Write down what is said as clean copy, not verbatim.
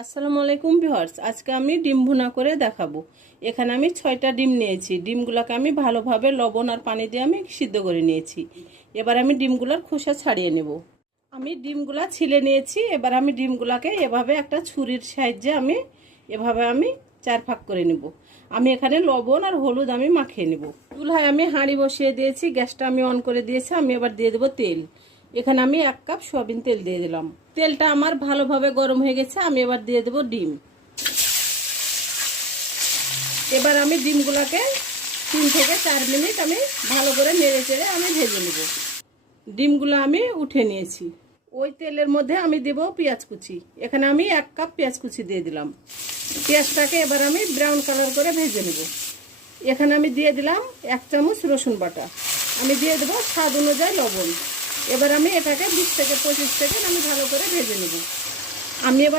আসসালামু আলাইকুম ভিউয়ার্স, আজকে আমি ডিম ভুনা করে দেখাবো। এখানে আমি 6টা ডিম নিয়েছি। ডিমগুলোকে আমি ভালোভাবে লবণ আর পানি দিয়ে আমি সিদ্ধ করে নিয়েছি। এবার আমি ডিমগুলোর খোসা ছাড়িয়ে নেব। আমি ডিমগুলা ছিলে নিয়েছি। এবার আমি ডিমগুলোকে এভাবে একটা ছুরির সাহায্যে আমি 4 ভাগ করে নেব। আমি এখানে লবণ আর হলুদ আমি মাখিয়ে নেব। চুলায় আমি হাঁড়ি বসিয়ে দিয়েছি, গ্যাসটা আমি অন করে দিয়েছি। আমি এবার দিয়ে দেবো তেল। এখানে আমি 1 কাপ সয়াবিন তেল দিয়ে দিলাম। তেলটা আমার ভালোভাবে গরম হয়ে গেছে। আমি এবার দিয়ে দেবো ডিম। এবার আমি ডিমগুলোকে 3 থেকে 4 মিনিট আমি ভালো করে নেড়ে চেড়ে আমি ভেজে নেব। ডিমগুলো আমি উঠে নিয়েছি। ওই তেলের মধ্যে আমি দেব পেঁয়াজ কুচি। এখানে আমি 1 কাপ পেঁয়াজ কুচি দিয়ে দিলাম। পেঁয়াজটাকে এবার আমি ব্রাউন কালার করে ভেজে নেব। এখানে আমি দিয়ে দিলাম 1 চামচ রসুন বাটা। আমি দিয়ে দেবো স্বাদ অনুযায়ী লবণ। এবার আমি এটাকে 20 থেকে 25 সেকেন্ড আমি ভালো করে ভেজে নেব। আমি এবার